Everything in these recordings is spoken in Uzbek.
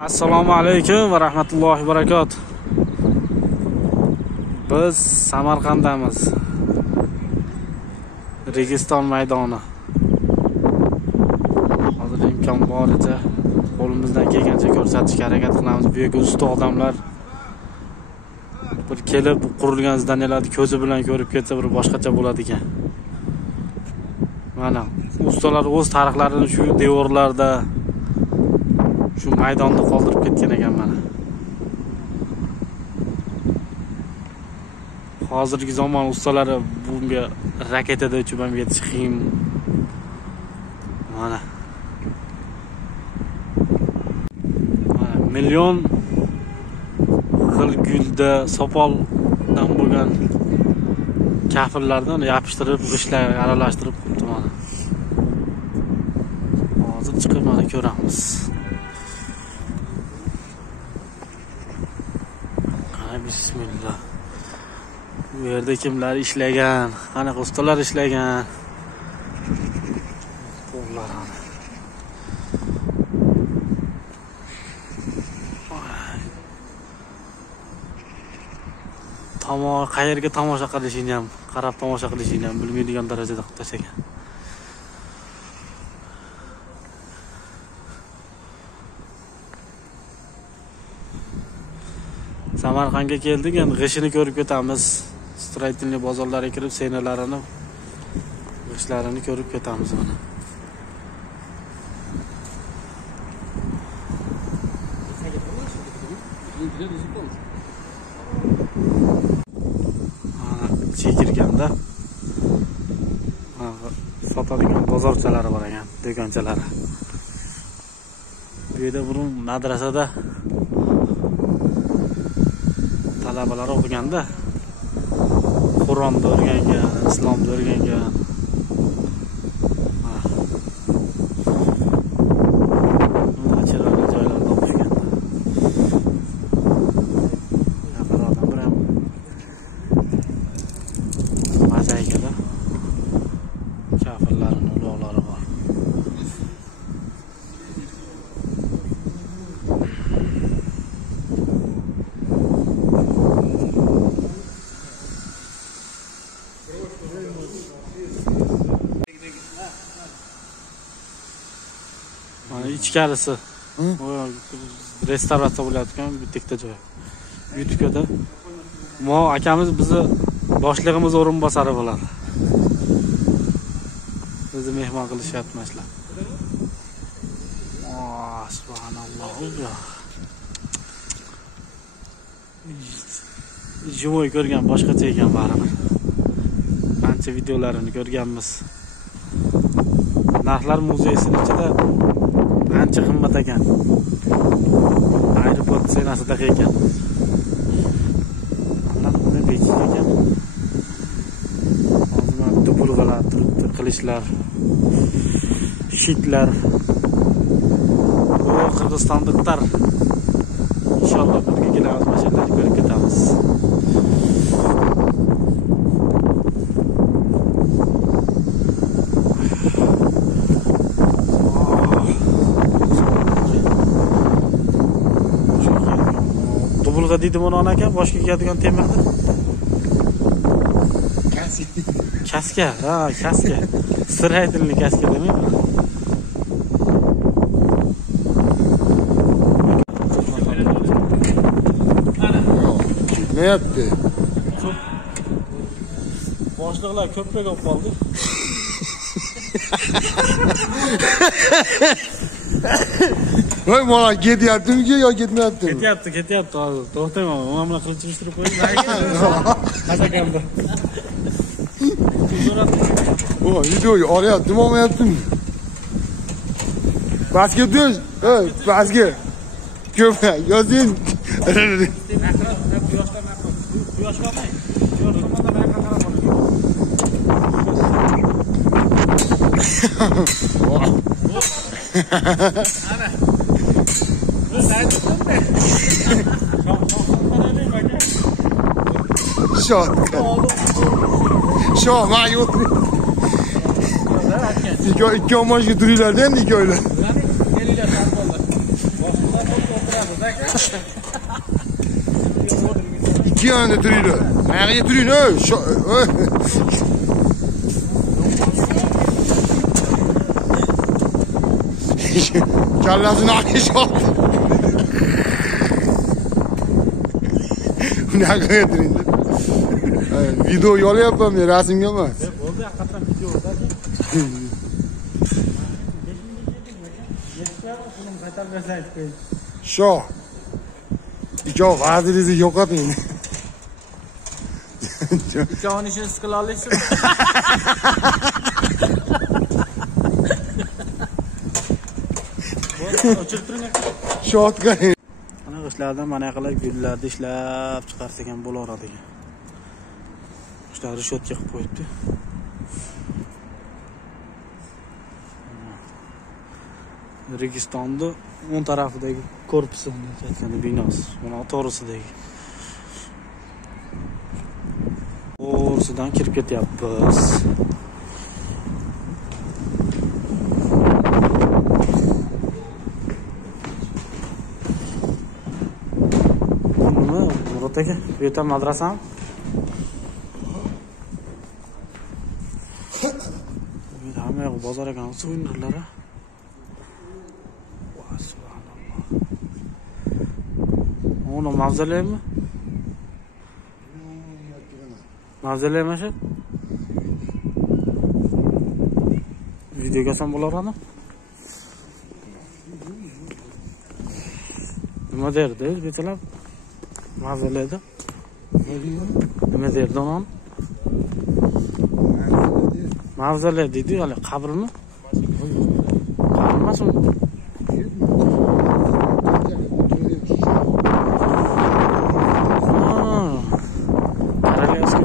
Assalomu alaykum va rahmatullohi va barakatuh. Biz Samarqanddamiz. Registon maydoni. Hozir imkon boricha qo'limizdan kelgancha ko'rsatishga harakat qilamiz. Bu yerga usta odamlar bir kelib qurilgan zdaniylarni ko'zi bilan ko'rib ketsa bir boshqacha bo'ladi ekan. Mana ustalar o'z tarixlarini shu devorlarda, shu maydonda qoldirib ketgan ekan mana. Hozirgi zamon ustalari bunga raketada uchib ham yetish qiyin. Mana. Million xil gulda sopoldan bo'lgan kafillardan yopishtirib, g'ishtlar aralashtirib qo'yibdi mana. Hozir chiqib mana ko'ramiz. Bismillah. Bu yerda kimlar ishlagan, qanaqa ustalar ishlagan. Qo'llar ana. Qayerga tomosha qilishini ham, qarab tomosha qilishini ham bilmaydigan darajada qilib tashlagan. Samarqandga keldik, endi g'ishini ko'rib ketamiz. Stроительный bozorlarga kirib, senalarini, g'ishlarini ko'rib ketamiz mana. Mana chekirganda sotadigan bozorchalari bor ekan, do'konchalari. Bu yerda burun madrasada talabalar o'qiganda Qur'onni o'rgangan, islomni o'rgangan. Chiroyli joylarda o'qishgan. Yaqinlardan biri ham mazaykada kafirlarning uloqlari bor. İçkarisi. Restoratsiya bo'layotgan bitta joy. YouTube'da mo akamiz bizni boshlig'imiz o'rinbosari bo'ladi. Bizni mehmon qilishyapti mashlar. Subhanalloh. Jivoy ko'rgan boshqacha ekan baribir. Qancha videolarini ko'rganmiz. Narxlar muzeysining ichida ancha qimmat ekan. Aeroport senasida ekan. Mana buni bekik ekan. Hozir dubulg'alar turibdi, qilishlar, shitlar. Bu Qirg'izistonliklar. Inshaalloh birga kelamiz, mashinalarni ko'rib ketamiz. Dubulg'a deydi buni aka, boshga kiyadigan temirni. Kaska, ha, kaska. Stроительный kaska demaymi? Ne yaptı? Boshliqlar ko'pga ko'p qoldi. Voy mola ketyaptimi yo ketmayaptimi? Ketyapti hozir. To'xtayman, mana buni qilib chiqishtirib qo'ying. Qasakamda. O videoyu olyaptimi, olmayaptimi? Pastga tush. Pastga. Ko'p yozing. Quyosh bormi? Ana. Şu ma yo'q. İki omajga turinglar endi ikkovlar. İki yönde duruyor. Ayağa duruyor. Kallasını ateş oldu. Ne kadar duruyor? Video yolu yapmam ya, resim yapmaz. Oldu hakikaten video orada. Şu. İki vazirizi yok atın. İkavun işini sıkıla alırsın. Şu otka. Ana qishlarda mana qilib gullarni ishlab chiqarsa ham bo'laveradi ekan. Ishlar rishotka qilib qo'yibdi. Registonni o'ng tarafidagi korpusi, aytganda binosi, mana to'g'risidagi. O'rsidan kirib ketyapmiz. Murat aka, bu yerda madrasami? Bu yerda hamma yoq bozor ekan, suvenirlar. Onu mavzoley mi? Mavzoley mi shu? Videoga olsam bo'laveradi? Nima derdi? Betalab mavzoleyda. Nima derdi onu? Mavzoley deydi, hali qabrmi? Qabr emasmi?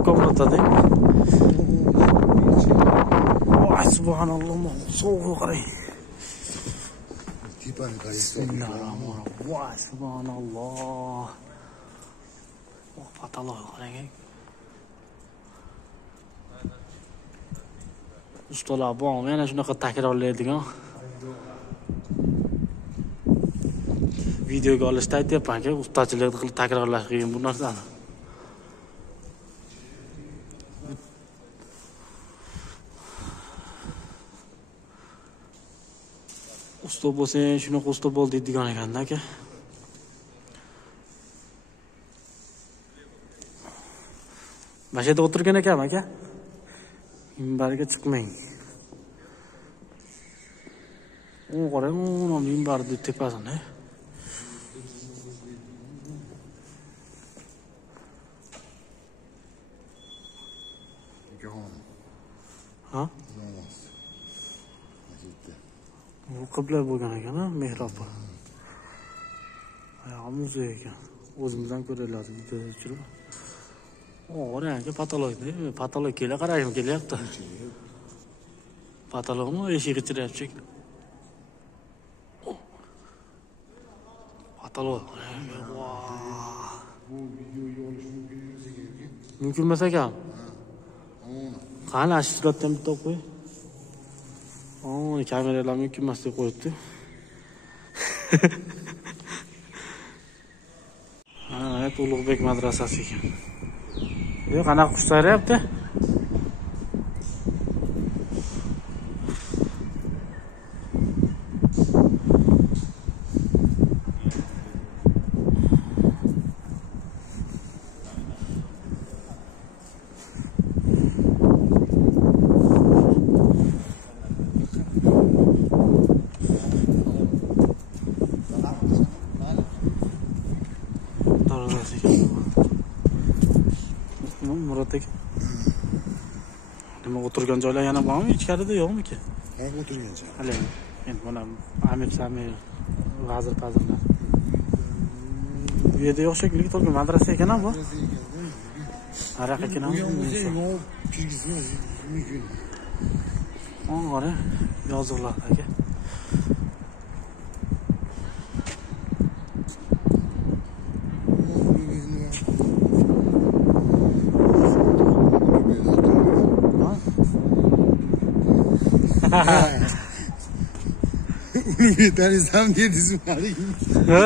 Komnatada. Vay subhanallah, soğuk qaray. Bismillahirrahmanirrahim. Vay subhanallah. Pataloq qarang. Ustalar bu yana shunaqa takrorlaydigan. Videoga olishda aytyapman-ku, ustachilik qilib takrorlash qiyin bu narsani. Usta bo'lsang, shunaqa usta bo'l deydigan ekanda aka. Mana shu yerda o'tirgan ekanman aka. Minbarga chiqmang. O qarang, mana minbarni tepasini. Ha? Bu qibla bo'lgan ekan, mehrob. Oyog'imiz ekan. O'zimizdan ko'riladi videoda tushirib. O'ranga patolog kela qaragim kelyapti. Patologmi eshik ichirayapti. Patolog. Bu videoyu olish mumkin emas ekan. Qani ash suratdan bitta qo'y. Kameralar mümkün emas deb qo'yibdi. Evet, Ulug'bek madrasasi ekan. Yo'q, qanaqa qush sayrayapti? Murat aka. Nima o'tirgan joylar yana bormi? Ichkarida yo'qmi ki? Ha, o'tirgan joy. Hali endi mana Amir Samir vazir tazimlar. Bu yerda yo'q shekilli, to'g'ri madrasa ekan bu. Araqa ekan. Bu yo'q, kirgizma mumkin. Qara, yozuqlar aka. Bir tane sam diye dizim var. Uni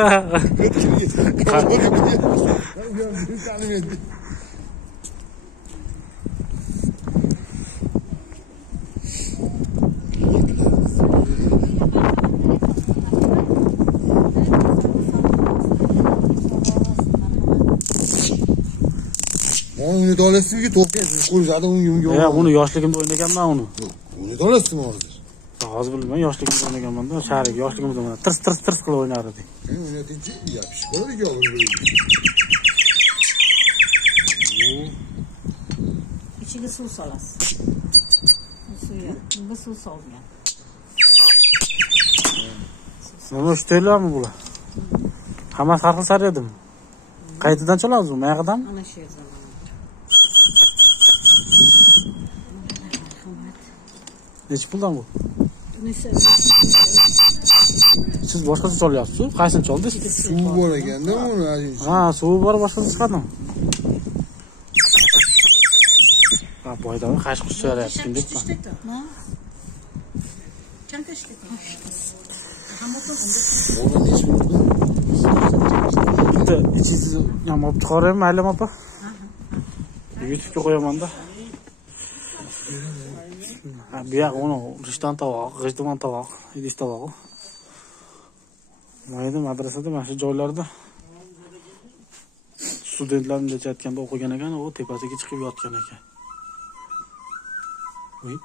dolasizki to'xtaysiz. Qo'yadi uni yumga. Ya, buni yoshligimda o'ynaganman uni. Uni dolasizmi hozir? Hozir bilmayman, yoshligimda o'ynaganman-da, sharik yoshligimda mana tirs qilib o'ynar edik. O'ynatinchi yapishib qoladi yo'q. İçine suv solasiz. Bu suv solgan. Nima ishlaylarmi bular? Hammasi har xil sar edim. Qaytadan chalamiz bu oyog'idan? Ana shu yerdan. Necha puldan bu? Bunisi Siz boshqacha cholyapsiz-ku? Qaysini choldingiz? Suv bor ekanda uni ajin. Ha, suvi bor, boshqasi chiqadimi? Ha, boydan qash qush so'rayapti debman. Ne? Чем ты что? Ona necha pul? Bitta ichini ham olib chiqaraymi, maylim opa? YouTube'ga qo'yaman-da. Bu yoq uni rishton tovoq, g'ijtimon tovoq, idish tovog'i. Mayda madrasada mana shu joylarda studentlar buncha aytganda o'qigan ekan, u tepasiga chiqib yotgan ekan. Voy.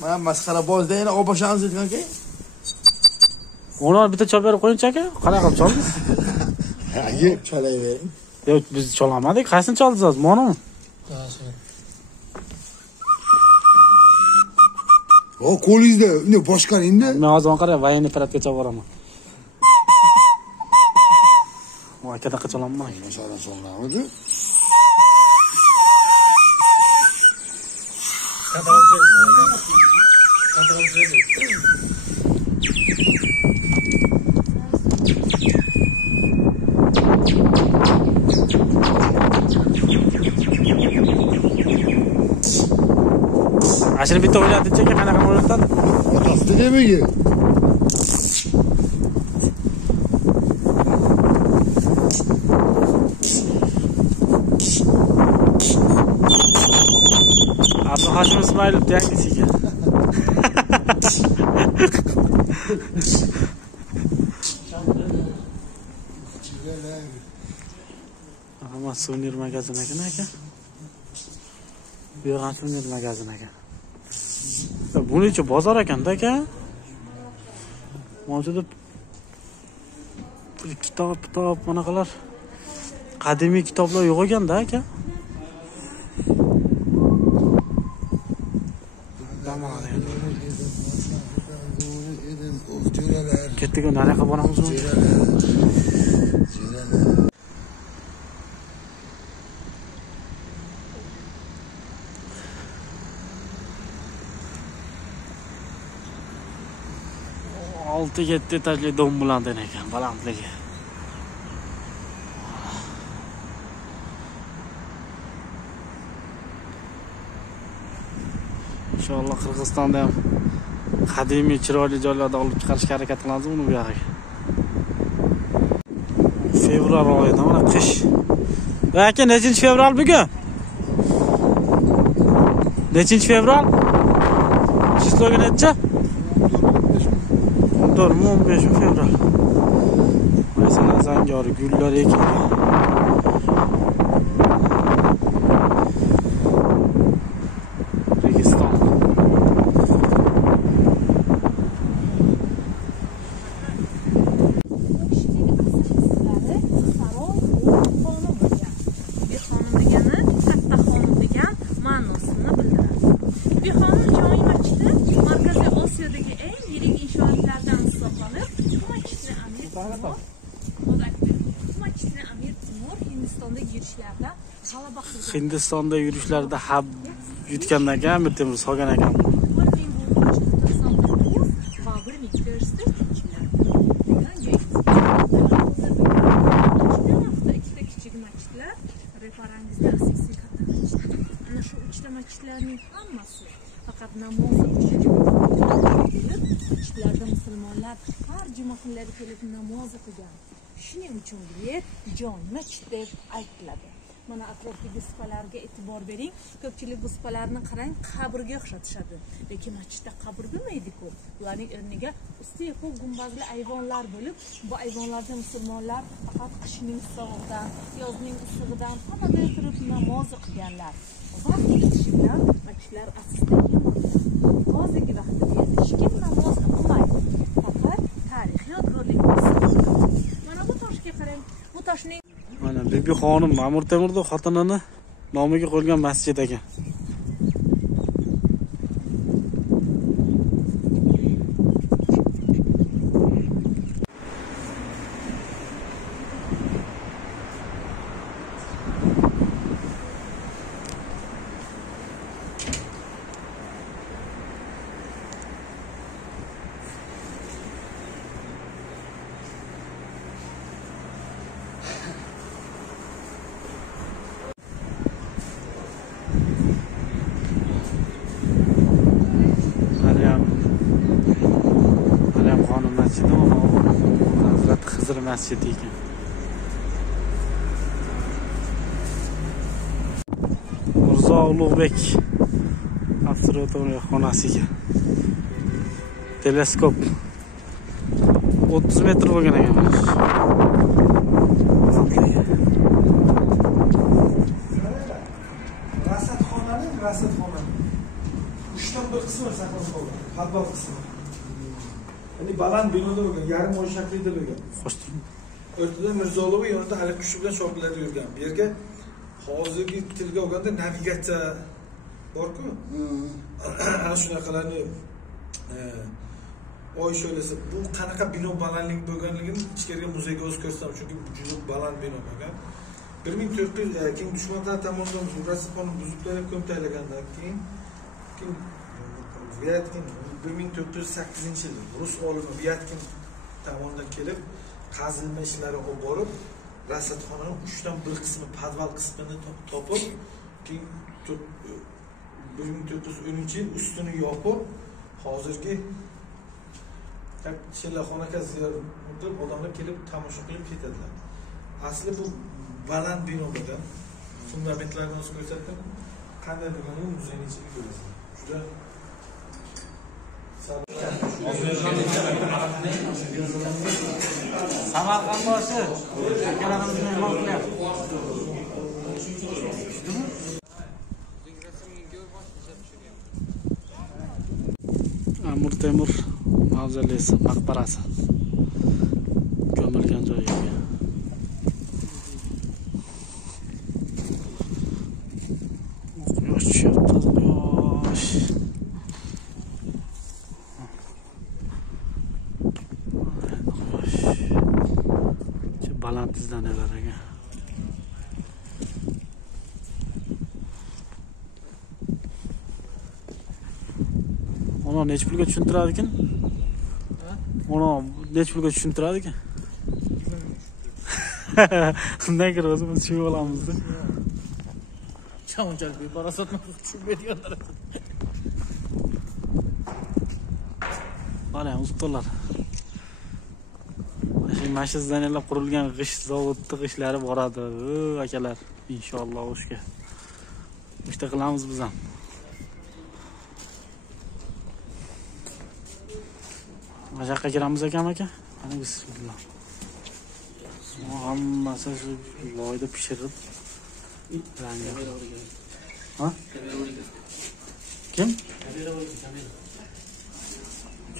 Mana masxarabozda yana obashamiz aytgan-ki. Uni bitta chop berib qo'ying aka. Qanaqa qilib choldingiz? Haye chalayvering. Yo'q, biz cholamadik. Qaysini choldingiz hozir? Monimi? O qo'lingizda, uni boshqaringda. Men hozir qara voyenniy paradgacha boraman. Voy, qanaqa cholaman? Masalan, so'namidi. Ashini bitta o'ynatincha qanaqa o'ynatadi? Otasi demaga. Abduhashim Ismoilov yangisiga. Ama suvenir magazin ekan aka. Bu ham suvenir magazin ekan. Buning ichi bozor ekanda aka. Mavzuda kitob bunaqalar qadimiy kitoblar yo'q ekanda aka. Ketdik, nariyoqqa boramizmi? Olti yetti etajli dom bilan ekan, balandligi. Inshaalloh Qirg'izistonda ham qadimiy chiroyli joylarda olib chiqarishga harakat qilamiz uni bu yerga. Fevral oyida mana qish. Va aka, nechinchi fevral bugun? Nechinchi fevral? Sizlarga necha? 15 fevral. Masalan, zangori gullar ekan. Registon. Hindistonda yurishlarda hab yutgandan keyin bitta solgan ekan. masjidlarning hammasi faqat namoz o'qishga masjidlarda musulmonlar har juma kunlari kelib namoz o'qigan. Shuning uchun bu yer jome masjid deb aytiladi. Mana atrofdagi supalarga e'tibor bering. Ko'pchilik bu supalarni qarang, qabrga o'xshatishadi. Lekin masjidda qabr bo'lmaydi-ku. Ularning o'rniga usti ko'p gumbazli ayvonlar bo'lib, bu ayvonlarda musulmonlar faqat qishning sovug'idan, yozning issig'idan panada turib namoz o'qiganlar. Vaqt o'tishi bilan masjidlar asoslangan. Hozirgi vaqtda hech kim namoz o'qimaydi. Faqat tarixiy yodgorliklar. Mana bu toshga qarang. Bu toshning Mana Bibi xonim Amir Temurning xotinini nomiga qo'yilgan masjid ekan. Maryam xonim masjidi Hazrat Xizr masjidi ekan. Mirzo Ulug'bek observatoriya xonasiga. Teleskop 30 metr bo'lgan ekan. Rasadxona. 3dan 1 qismi saqlanib qolgan. Podval qismi. Ya'ni baland binoda bo'lgan, yarim oy shaklida bo'lgan. Xo'sh. O'rtada Mirzolov yonida hali kuchi bilan shogirdlar yurgan. Bu yerga hozirgi tilga olganda navigatsiya bor-ku. Ana shunaqalarni oy sho'lasi bu qanaqa bino balandligi bo'lganligini ichkariga muzeyga o'z ko'rsam, chunki juda baland bino bo'lgan. 1400 keyin dushmanlar tomonidan Rasadxonni buzib ko'mtaylagandan keyin 1908-yil rus olimi Vyatkin tomonidan kelib qazilma ishlari olib borib Rasadxonaning 3dan 1 qismi podval qismini topib, keyin 1910-yil ustini yopib, hozirgi chillaxona ziyorat odamlar kelib tomosha qilib ketadilar. Asli bu baland bino bo'lgan. Fundamentlarni o'z ko'rsatdim. Qanday bo'lganini muzeyning ichiga ko'rasiz. Juda Samarqandboshi akalarimizni mehmon qilyapti. Amir Temur mavzolesi, maqbarasi. Ko'milgan joyiga. Quyosh tushyapti, quyosh. Baland izlanalar ekan. Ona nech pulga tushuntiradi ekan? Ona nech pulga tushuntiradi ekan? Undan ko'ra o'zimiz tushunib olamiz-da. Unchalik beparasotni tushunmaydiganlar. Qarang, ustolar. Masjid zanalar qurilgan g'isht zavodda g'ishtlari boradi. Akalar, inshaalloh o'shga. Ishda qilamiz biz ham. Majaqqa kiramiz ekan aka. Mana bismillah. Hammasi shu loyda pishirib. Ha? Kim?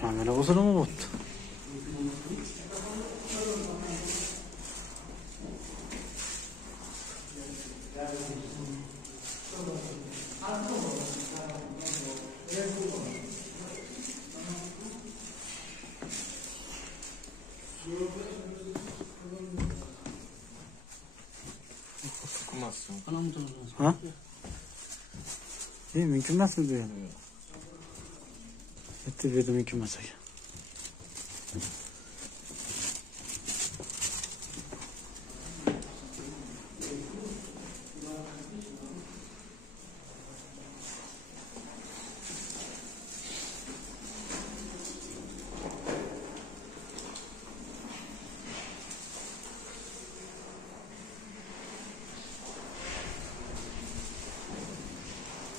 Kamera o'zini bo'pti. Ha? Mümkün emasmi bu yani? Yetti berdi mümkün emas ekan.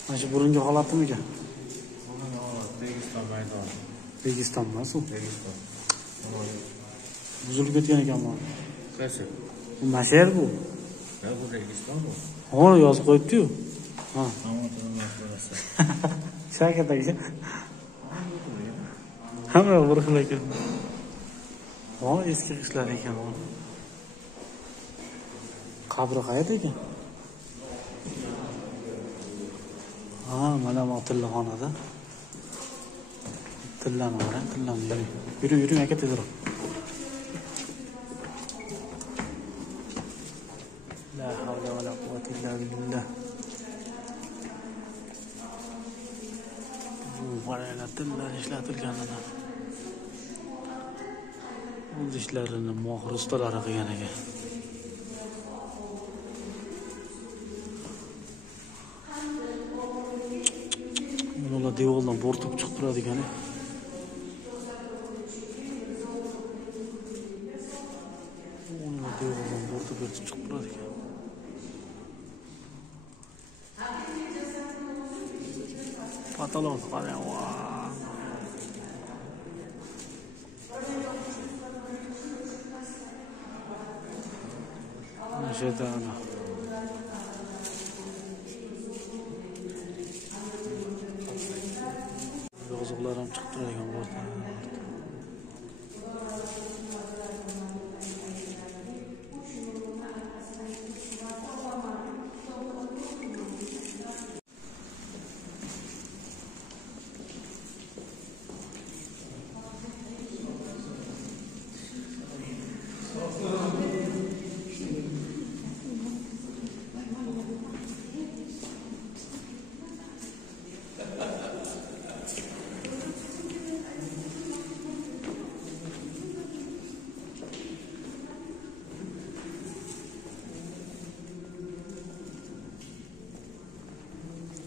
Mana shu burungi holatimi ekan? Registon maydoni. Registon emas u. Registon. Buzilib ketgan ekan bu. Qaysi? Bu masher bu. Ha, bu Registon bu. Ha, yozib qo'yibdi-yu. Ha. Hamma Shavkat aka. Hamma bir xil ekan. Ha, eski qishlar ekan bu. Qabri qayerda ekan? Ha, mana bu tillaxonada. Tillani qara, tillani yuring. Yuring aka tezroq. La havla va la quwwata illa billah. Bu varaylar tillar ishlatilganidan. O'z ishlarini mohir ustalari qilgan ekan. Ular devordan bo'rtib chiqib turadigan. Ular devordan bo'rtib chiqib turadigan. Patolog qarang. Şeytana. Yozuklarım çıktı ekan burada.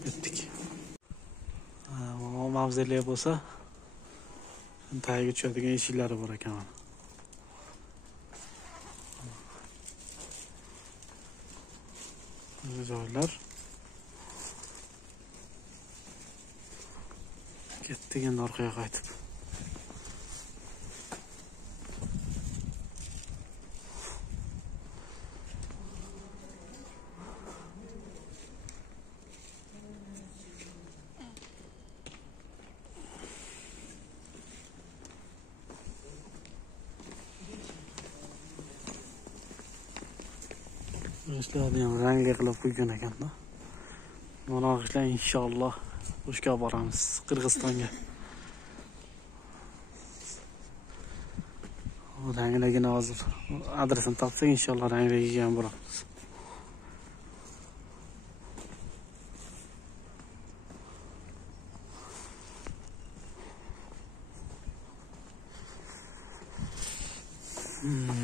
Bittik. Mavzeli bo'lsa, tagiga tushadigan eshiklari bor ekan. Bu joylar ketdik endi orqaga qaytib. Ishlarni ham rangli qilib qo'ygan ekanda. Mana ishlar inshaalloh O'shga boramiz, Qirg'izistonga. Rangligini hozir adresini topsak inshaalloh rangligiga ham boramiz.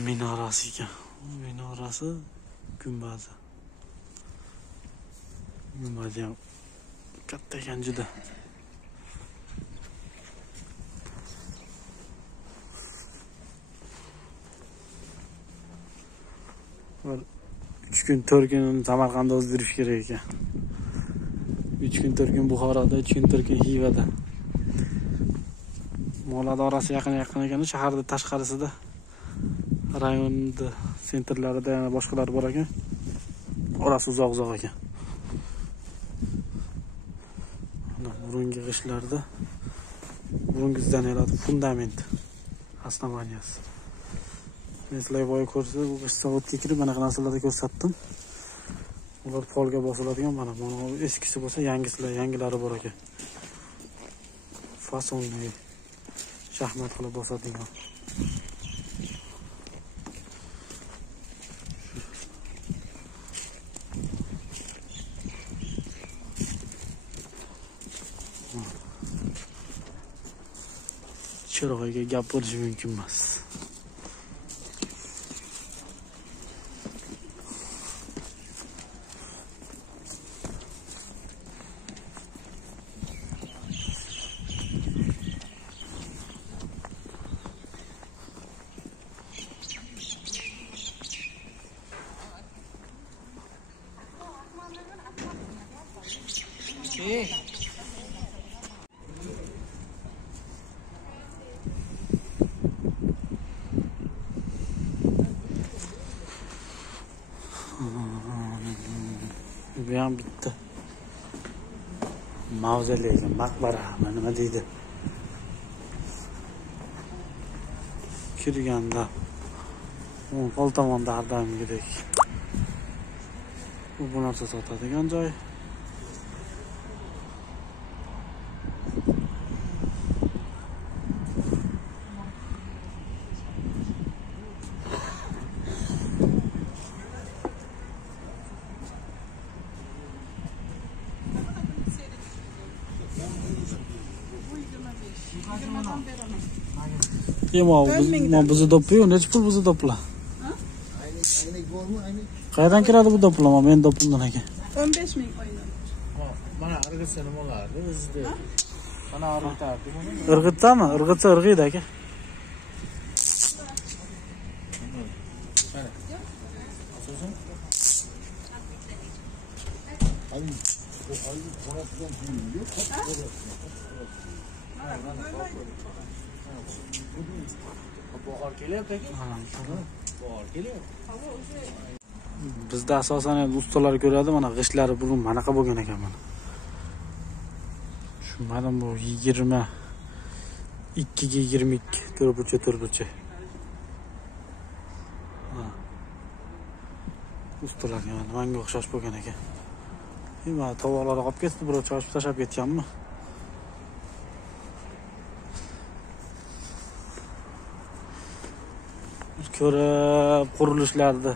Minorasi ekan. Minorasi gumbazi. Gumbazi ham katta ekan juda. Bir 3 kun 4 kun Samarqandda o'zdirish kerak ekan. 3 kun 4 kun Buxoroda, 3 kun 4 kun Xivada. Molada orasi yaqin ekan, shaharda tashqarisida rayonda, sentrlarida yana boshqalar bor ekan. Orasi uzoq ekan. Burungi g'ishlarda burungi zdaniyalari fundament основанияsi. Men sizlarga boya ko'rsa, bu g'ish zavodga kirib mana narsalarni ko'rsatdim. Ular polga bosiladigan mana eskisi bo'lsa, yangilari bor ekan. Fasonli shaxmat qilib bosadigan. Chiroyga gap bo'lishi mumkin emas. Bu ham bitti. Mavzoley, maqbara, nima deydi? Kirganda qo'l tomonda har doimgidek. Bu narsa sotadigan joy. Ama bizi topluyor. Neçe pul bizi topla? Qayerdan kiradi bu to'plama? Men to'plamdan aka. 15 ming oynan. Mana irg'itsa nima bo'lardi o'zida? Mana irg'itadi. Irg'itdami? Irg'itsa irg'iydi aka. Bahor kelyapti aka. Bahor kelyapti. Bizda asosan endi ustalar ko'radi, mana g'ishlari burun manaqa bo'lgan ekan mana. Shu mana bu 22 ga 22 turburcha. Ustalar yana manga o'xshash bo'lgan ekan. Mana tovoqlarni olib ketdi, birov cho'shib tashab ketganmi? Ko'rib qurilishlarda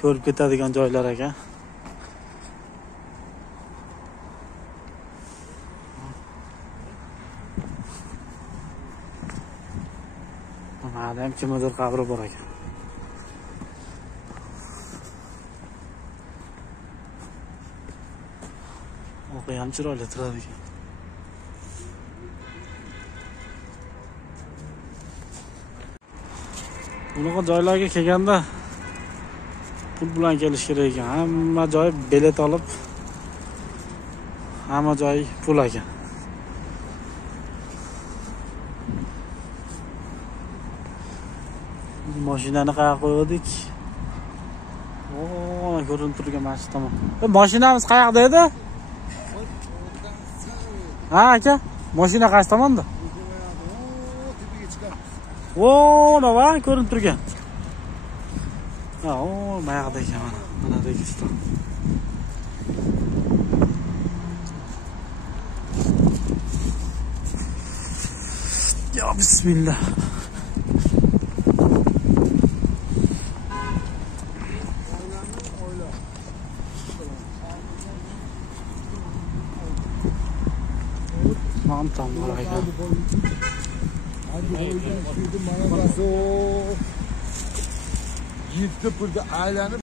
ko'rib ketadigan joylar ekan. Mana ham kimdir qabri bor ekan. O'qi ham chiroyli turadi ekan. Bunaqa joylarga kelganda pul bilan kelish kerak ekan. Hamma joy bilet olib, hamma joy pul ekan. Mashinani qayerga qo'ydik? O, ko'rinib turgan masjid tomon. Mashinamiz qayerda edi? Ha, aka. Mashina qaysi tomonda? O, nima ko'rinib turgan. Ha, o, mayaqda ekan mana. Mana Registon. Ya bismillah. Tam var ekan. Yetti pulga aylanib